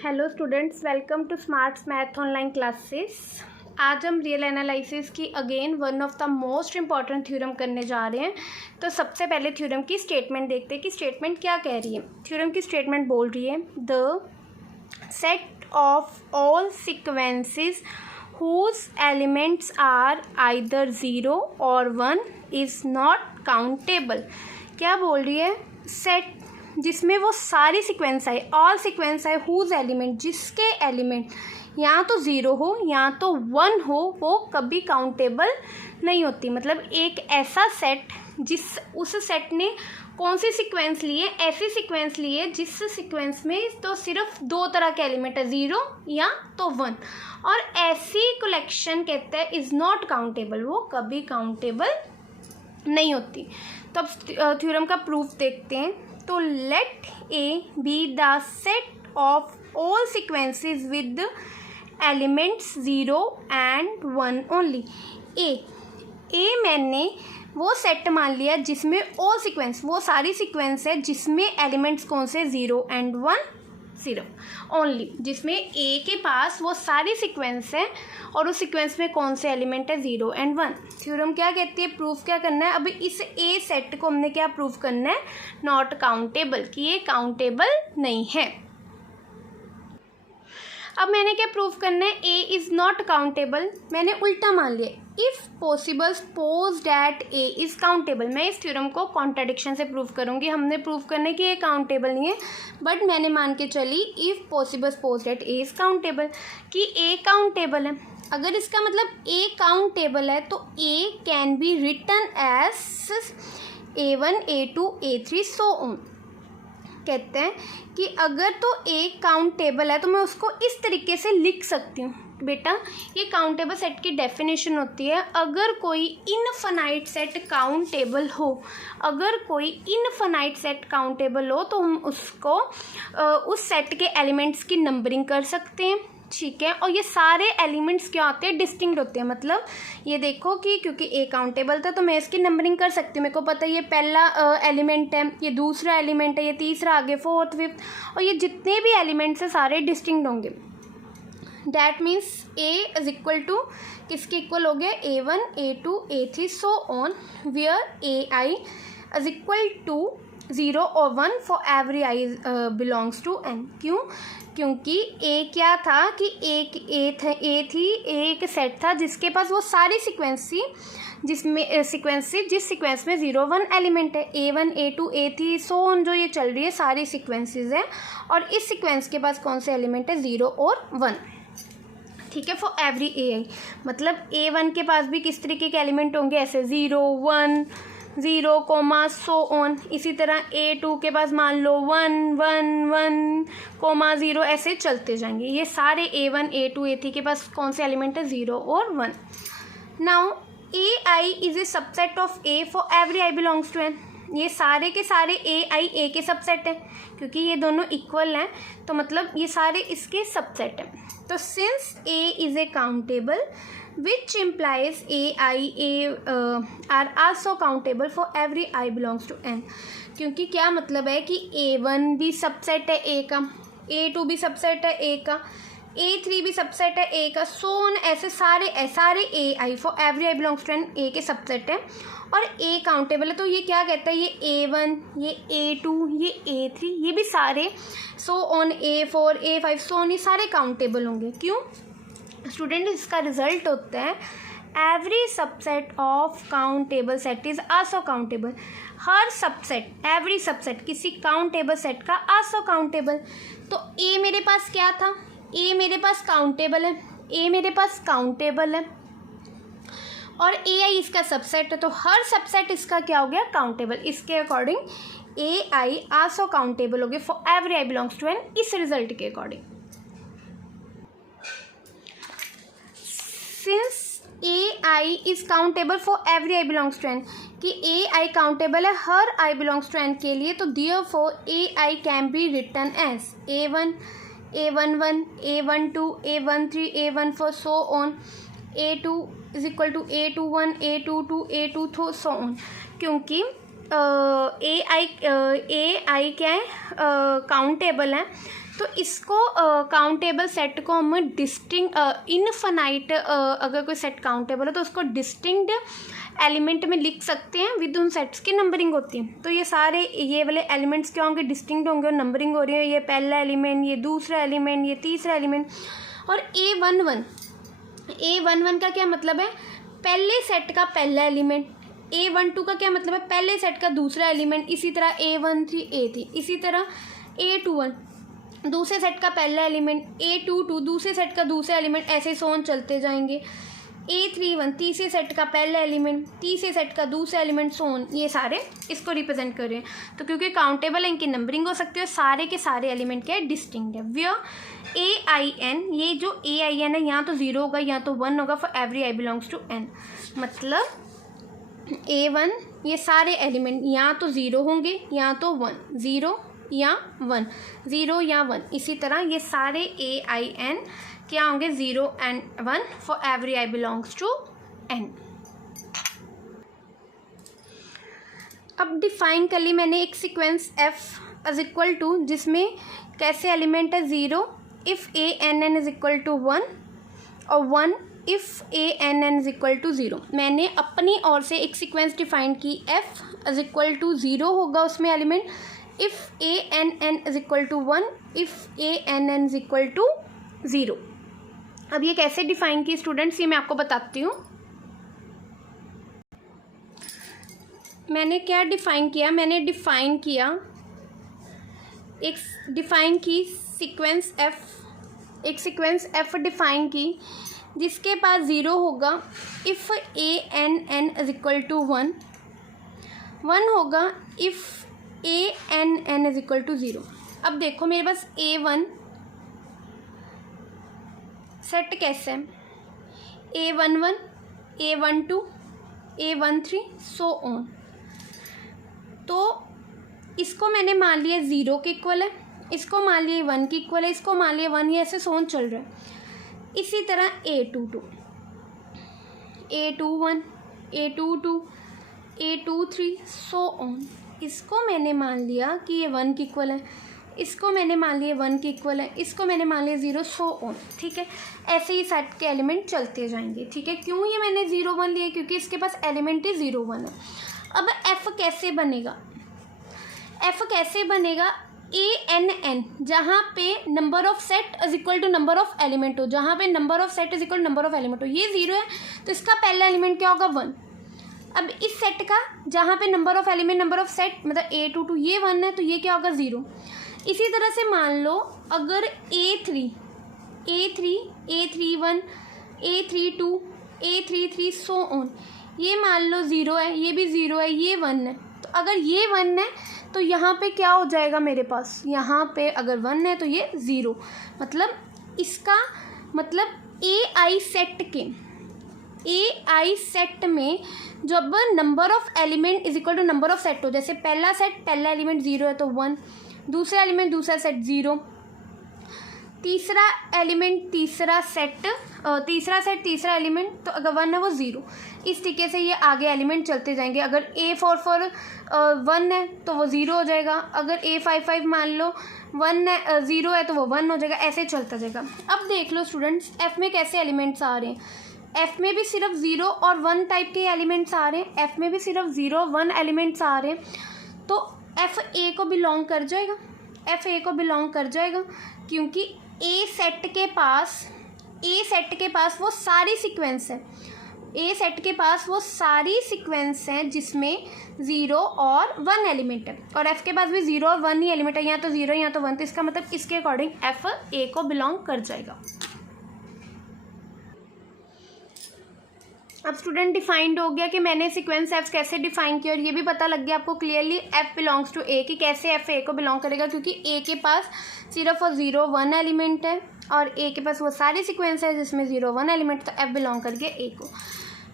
Hello students, welcome to Smarts math online classes. आज हम real analysis की again one of the most important theorem करने जा रहे हैं। तो सबसे पहले थ्योरम की स्टेटमेंट देखते हैं कि स्टेटमेंट क्या कह रही है। थ्योरम की स्टेटमेंट बोल रही है the set of all sequences whose elements are either 0 or 1 is not countable। क्या बोल रही है? सेट जिसमें वो सारी सीक्वेंस आए, ऑल सीक्वेंस आए, हुज एलिमेंट जिसके एलिमेंट या तो 0 हो या तो 1 हो, वो कभी काउंटेबल नहीं होती। मतलब एक ऐसा सेट उस सेट ने कौन सी सीक्वेंस ली है? ऐसी सीक्वेंस ली है जिस सीक्वेंस में तो सिर्फ दो तरह के एलिमेंट है, 0 या तो 1, और ऐसी कलेक्शन कहते हैं इज़ नॉट काउंटेबल, वो कभी काउंटेबल नहीं होती। तो अब थ्योरम का प्रूफ देखते हैं। तो let A be the set of all sequences with elements 0 and 1 only. A मैंने वो सेट मान लिया जिसमें ऑल सीक्वेंस, वो सारी सीक्वेंस है जिसमें एलिमेंट्स कौन से 0 and 1 सिर्फ ओनली, जिसमें ए के पास वो सारी सीक्वेंस है और उस सीक्वेंस में कौन से एलिमेंट है 0 and 1। थ्योरम क्या कहती है? प्रूफ क्या करना है? अभी इस ए सेट को हमने क्या प्रूफ करना है? नॉट काउंटेबल, कि ये काउंटेबल नहीं है। अब मैंने क्या प्रूफ करना है? ए इज़ नॉट काउंटेबल, मैंने उल्टा मान लिया। If possible suppose that A is countable. मैं इस थ्योरम को कॉन्ट्राडिक्शन से प्रूफ करूँगी। हमने प्रूफ करना है कि ये काउंटेबल नहीं है, बट मैंने मान के चली if possible suppose that A is countable, कि ए काउंटेबल है। अगर इसका मतलब ए काउंटेबल है तो A can be written as A1 A2 A3 so on. कहते हैं कि अगर तो ए काउंटेबल है तो मैं उसको इस तरीके से लिख सकती हूँ। बेटा, ये काउंटेबल सेट की डेफिनेशन होती है, अगर कोई इनफाइनाइट सेट काउंटेबल हो, अगर कोई इनफाइनाइट सेट काउंटेबल हो तो हम उसको उस सेट के एलिमेंट्स की नंबरिंग कर सकते हैं। ठीक है, और ये सारे एलिमेंट्स क्या होते हैं? डिस्टिंक्ट होते हैं। मतलब ये देखो कि क्योंकि ए काउंटेबल था तो मैं इसकी नंबरिंग कर सकती हूँ। मेरे को पता है ये पहला एलिमेंट है, ये दूसरा एलिमेंट है, ये तीसरा, आगे फोर्थ, फिफ्थ, और ये जितने भी एलिमेंट्स हैं सारे डिस्टिंक्ट होंगे। That means A is equal to किसके इक्वल हो गया? A1 A2 A3 so on, where A I is equal to 0 और 1 for every I belongs to N. क्यों? क्योंकि ए क्या था कि ए थी, एक सेट था जिसके पास वो सारी सीक्वेंस थी, जिसमें जिस सीक्वेंस में 0 1 एलिमेंट है। A1 A2 A3 so on जो ये चल रही है सारी सीक्वेंसेस हैं, और इस सीक्वेंस के पास कौन से एलिमेंट है? 0 और 1। ठीक है, फॉर एवरी ए आई। मतलब A1 के पास भी किस तरीके के एलिमेंट होंगे? ऐसे 0 1 0 सो ऑन। इसी तरह A2 के पास मान लो 1 1 1 0, ऐसे चलते जाएंगे। ये सारे A1 A2 A3 के पास कौन से एलिमेंट है? 0 और 1। Now AI is a subset of A for every I belongs to N। ये सारे के सारे AI A के सबसेट हैं, क्योंकि ये दोनों इक्वल हैं, तो मतलब ये सारे इसके सबसेट हैं। तो since A is a countable which implies are also countable for every I belongs to N। क्योंकि क्या मतलब है कि A1 भी सबसेट है A का, A2 भी सबसेट है A का, A3 भी सबसेट है A का, सो ऑन, ऐसे सारे AI for every I belongs to N A के सबसेट है, और A काउंटेबल है। तो ये क्या कहता है? ये A1, ये A2, ये A3, ये भी सारे so on A4 A5 so on, ये सारे काउंटेबल होंगे। क्यों स्टूडेंट? इसका रिजल्ट होता है every subset of countable set is also countable. Her subset, every subset किसी काउंटेबल सेट का आल्सो काउंटेबल। तो ए मेरे पास क्या था? ए मेरे पास काउंटेबल है, ए मेरे पास काउंटेबल है, और ए आई इसका सबसेट है, तो हर सबसेट इसका क्या हो गया? काउंटेबल। इसके according A I also countable हो गया for every I belongs to N, इस रिजल्ट के according. Since AI is countable for every I belongs to N, कि AI काउंटेबल है हर I बिलोंग्स टू N के लिए, तो therefore AI can be written as A1 A11 A12 A13 A14 so on, A2 is equal to A21 A22 A22 so on. क्योंकि AI क्या है? Countable है, तो इसको काउंटेबल सेट को हम डिस्टिंक्ट इनफाइनाइट अगर कोई सेट काउंटेबल है तो उसको डिस्टिंक्ट एलिमेंट में लिख सकते हैं विद उन सेट्स की नंबरिंग होती है। तो ये सारे ये वाले एलिमेंट्स क्या होंगे, डिस्टिंक्ट होंगे और नंबरिंग हो रही है। ये पहला एलिमेंट, ये दूसरा एलिमेंट, ये तीसरा एलिमेंट। और A11 का क्या मतलब है, पहले सेट का पहला एलिमेंट। A12 का क्या मतलब है, पहले सेट का दूसरा एलिमेंट। इसी तरह A13 A3, इसी तरह A21 दूसरे सेट का पहला एलिमेंट, A22 दूसरे सेट का दूसरा एलिमेंट, ऐसे सोन चलते जाएंगे। A31 तीसरे सेट का पहला एलिमेंट, तीसरे सेट का दूसरा एलिमेंट, सोन। ये सारे इसको रिप्रेजेंट कर रहे हैं। तो क्योंकि काउंटेबल है इनकी नंबरिंग हो सकती है, सारे के सारे एलिमेंट क्या है, डिस्टिंक्ट है। AIN, ये जो AIN है यहाँ तो 0 होगा, यहाँ तो 1 होगा for every I belongs to N। मतलब A1 ये सारे एलिमेंट यहाँ तो 0 होंगे, यहाँ तो 1, 0 या 1, 0 या 1। इसी तरह ये सारे AIN क्या होंगे, 0 and 1 for every I belongs to N। अब डिफाइन कर ली मैंने एक sequence F is equal to, जिसमें कैसे एलिमेंट है, 0 if ANN is equal to 1 और 1 if ANN is equal to 0। मैंने अपनी ओर से एक सीक्वेंस डिफाइन की, F इज इक्वल टू 0 होगा उसमें element, if ANN is equal to 1, if ANN is equal to 0। अब ये कैसे डिफाइन की स्टूडेंट्स, ये मैं आपको बताती हूँ। मैंने क्या डिफाइन किया, मैंने डिफाइन किया एक डिफाइन की सीक्वेंस F, एक सीक्वेंस F डिफाइन की जिसके पास 0 होगा if ANN is equal to 1, 1 होगा if ANN is equal to 0। अब देखो मेरे पास A1 सेट कैसे है, A11 A12 A13 so on. तो इसको मैंने मान लिया 0 के इक्वल है, इसको मान लिया 1 के इक्वल है, इसको मान लिया 1, ये ऐसे सोन चल रहा है। इसी तरह A22 A21 A22 A23 so on. इसको मैंने मान लिया कि ये 1 के इक्वल है, इसको मैंने मान लिया 1 के इक्वल है, इसको मैंने मान लिया 0, सो ऑन। ठीक है, ऐसे ही सेट के एलिमेंट चलते जाएंगे। ठीक है, क्यों ये मैंने 0 1 लिया, क्योंकि इसके पास एलिमेंट ही 0 1 है। अब F कैसे बनेगा, F कैसे बनेगा, ANN जहाँ पे number of set is equal to number of element हो, जहाँ पे number of set is equal to number of element हो। ये 0 है तो इसका पहला एलिमेंट क्या होगा, 1। अब इस सेट का जहाँ पे number of element number of set मतलब A22 ये 1 है तो ये क्या होगा, 0। इसी तरह से मान लो अगर A3 A31 A32 A33 so on, ये मान लो 0 है, ये भी 0 है, ये 1 है। तो अगर ये 1 है तो यहाँ पे क्या हो जाएगा मेरे पास, यहाँ पे अगर 1 है तो ये 0। मतलब इसका मतलब AI सेट में जब number of element is equal to number of set हो, जैसे पहला सेट पहला एलिमेंट 0 है तो 1, दूसरा एलिमेंट दूसरा सेट 0, तीसरा एलिमेंट तीसरा सेट तीसरा एलिमेंट तो अगर 1 है वो 0। इस तरीके से ये आगे एलिमेंट चलते जाएंगे। अगर A44 1 है तो वो 0 हो जाएगा, अगर A55 मान लो 1 है 0 है तो वो 1 हो जाएगा, ऐसे चलता जाएगा। अब देख लो स्टूडेंट्स F में कैसे एलिमेंट्स आ रहे हैं। F में भी सिर्फ 0 और 1 टाइप के एलिमेंट्स आ रहे हैं, F में भी सिर्फ 0 और 1 एलिमेंट्स आ रहे हैं। तो F A को बिलोंग कर जाएगा, F A को बिलोंग कर जाएगा, क्योंकि A सेट के पास वो सारी सीक्वेंस है, A सेट के पास वो सारी सीक्वेंस हैं जिसमें 0 और 1 एलिमेंट है, और F के पास भी 0 और 1 ही एलिमेंट है, यहाँ तो 0 यहाँ तो 1। तो इसका मतलब इसके अकॉर्डिंग F A को बिलोंग कर जाएगा। अब स्टूडेंट डिफाइंड हो गया कि मैंने सीक्वेंस F कैसे डिफाइन किया, और ये भी पता लग गया आपको clearly F belongs to A कि कैसे F A को बिलोंग करेगा, क्योंकि A के पास सिर्फ और 0 1 एलिमेंट है और A के पास वो सारी सीक्वेंस है जिसमें 0 1 एलिमेंट, तो F बिलोंग करके A को।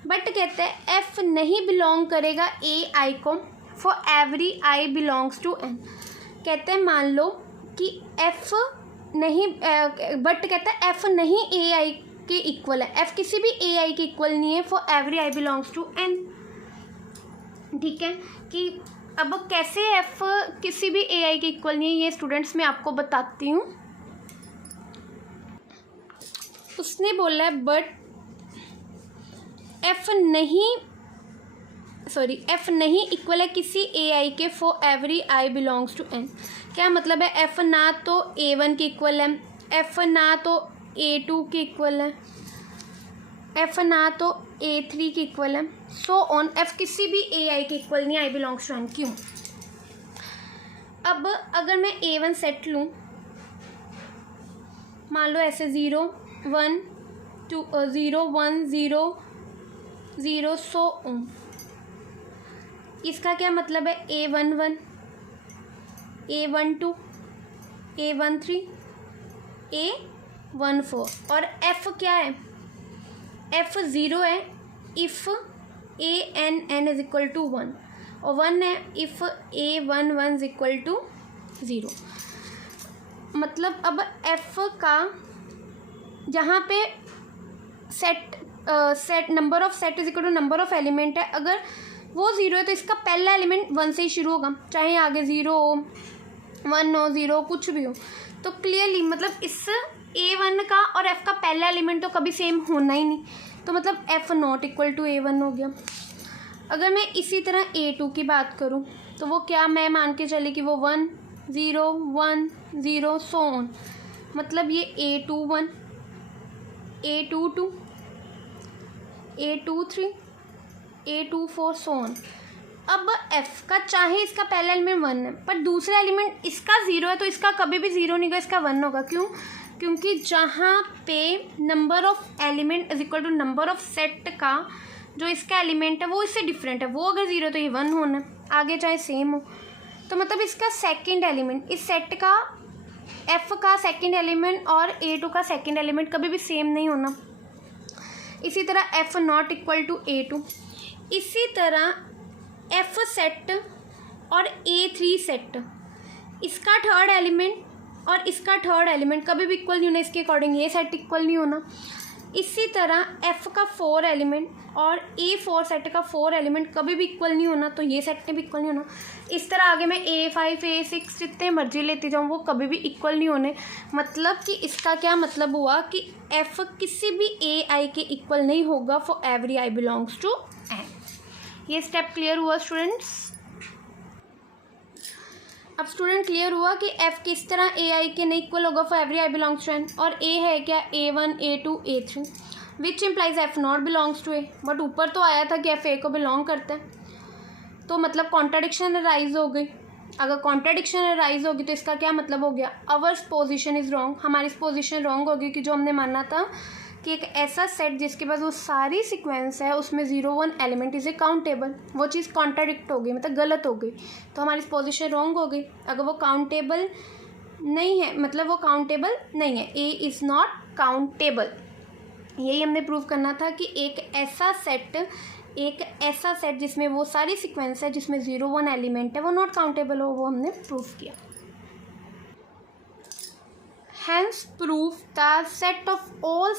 बट कहते हैं F नहीं बिलोंग करेगा AI को for every I belongs to N। कहते हैं मान लो कि F नहीं बट कहते हैं F नहीं AI के इक्वल है, F किसी भी AI के इक्वल नहीं है for every I belongs to N। ठीक है, कि अब कैसे F किसी भी AI के इक्वल नहीं है ये स्टूडेंट्स मैं आपको बताती हूँ। उसने बोला है बट एफ नहीं इक्वल है किसी ए आई के for every I belongs to N. क्या मतलब है, एफ ना तो A1 के इक्वल है, एफ ना तो A2 के इक्वल है, एफ ना तो A3 के इक्वल है, सो ऑन। एफ किसी भी ए आई के इक्वल नहीं, आई बिलोंग्स टू एन। क्यों? अब अगर मैं A1 सेट लूँ, मान लो ऐसे 0 1 2 0 1 0 0 सो ऑन। इसका क्या मतलब है, A11 A12 A13 A14। और F क्या है, F 0 है if ANN is equal to 1, और 1 है if A11 is equal to 0। मतलब अब F का जहाँ पे set number of set is equal to number of element है, अगर वो 0 है तो इसका पहला एलिमेंट 1 से ही शुरू होगा, चाहे आगे 0 हो 1 हो 0 कुछ भी हो। तो क्लियरली मतलब इस A1 का और F का पहला एलिमेंट तो कभी सेम होना ही नहीं, तो मतलब F not equal to A1 हो गया। अगर मैं इसी तरह A2 की बात करूँ तो वो क्या, मैं मान के चली कि वो 1 0 1 0 सो ऑन। मतलब ये A21 A22 A23 A24 so on. अब F का चाहे इसका पहला एलिमेंट 1 है पर दूसरा एलिमेंट इसका 0 है, तो इसका कभी भी 0 नहीं होगा, इसका 1 होगा। क्यों? क्योंकि जहाँ पे number of element is equal to number of set का जो इसका एलिमेंट है वो इससे डिफरेंट है, वो अगर 0 तो ये 1 होना, आगे चाहे सेम हो। तो मतलब इसका सेकेंड एलिमेंट इस सेट का F का सेकेंड एलिमेंट और A2 का सेकेंड एलिमेंट कभी भी सेम नहीं होना। इसी तरह F not equal to A2। इसी तरह F सेट और A3 सेट, इसका थर्ड एलिमेंट और इसका थर्ड एलिमेंट कभी भी इक्वल नहीं होना, इसके अकॉर्डिंग ये सेट इक्वल नहीं होना। इसी तरह F का 4 एलिमेंट और A4 सेट का 4 एलिमेंट कभी भी इक्वल नहीं होना, तो ये सेट भी इक्वल नहीं होना। इस तरह आगे मैं A5 A6 जितने मर्जी लेती जाऊँ वो कभी भी इक्वल नहीं होने। मतलब कि इसका क्या मतलब हुआ कि F किसी भी AI के इक्वल नहीं होगा for every I belongs to N. ये स्टेप क्लियर हुआ स्टूडेंट्स? अब स्टूडेंट क्लियर हुआ कि F किस तरह AI के नहीं इक्वल होगा for every I belongs to N. और A है क्या, A1 A2 A3 which implies F not belongs to A। But ऊपर तो आया था कि F A को बिलोंग करता है, तो मतलब कॉन्ट्राडिक्शन अराइज हो गई। अगर कॉन्ट्राडिक्शन अराइज होगी तो इसका क्या मतलब हो गया, अवर्स पोजिशन इज़ रॉन्ग, हमारी पोजिशन रॉन्ग होगी कि जो हमने माना था कि एक ऐसा सेट जिसके पास वो सारी सीक्वेंस है उसमें 0 1 एलिमेंट इज़ ए काउंटेबल, वो चीज़ कॉन्ट्राडिक्ट हो गई, मतलब गलत हो गई, तो हमारी पोजीशन रॉन्ग हो गई। अगर वो काउंटेबल नहीं है, मतलब वो काउंटेबल नहीं है, ए इज़ नॉट काउंटेबल। यही हमने प्रूव करना था कि एक ऐसा सेट जिसमें वो सारी सीक्वेंस है जिसमें 0 1 एलिमेंट है वो नॉट काउंटेबल हो, वो हमने प्रूव किया। Hence proof the set of all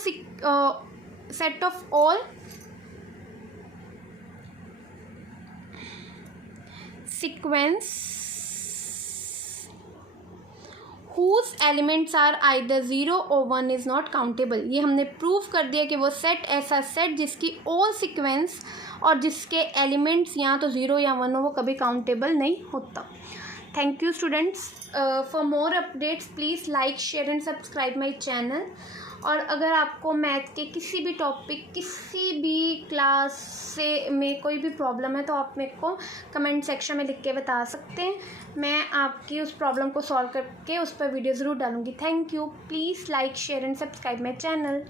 sequence whose elements are either 0 or 1 is not countable। ये हमने प्रूव कर दिया कि वो सेट ऐसा सेट जिसकी all सीक्वेंस और जिसके एलिमेंट्स या तो 0 या 1 हो वो कभी काउंटेबल नहीं होता। Thank you students. For more updates please like share and subscribe my channel. और अगर आपको मैथ के किसी भी टॉपिक किसी भी क्लास से में कोई भी प्रॉब्लम है तो आप मेरे को कमेंट सेक्शन में लिख के बता सकते हैं, मैं आपकी उस प्रॉब्लम को सॉल्व करके उस पर वीडियो ज़रूर डालूँगी। Thank you. Please like share and subscribe my channel.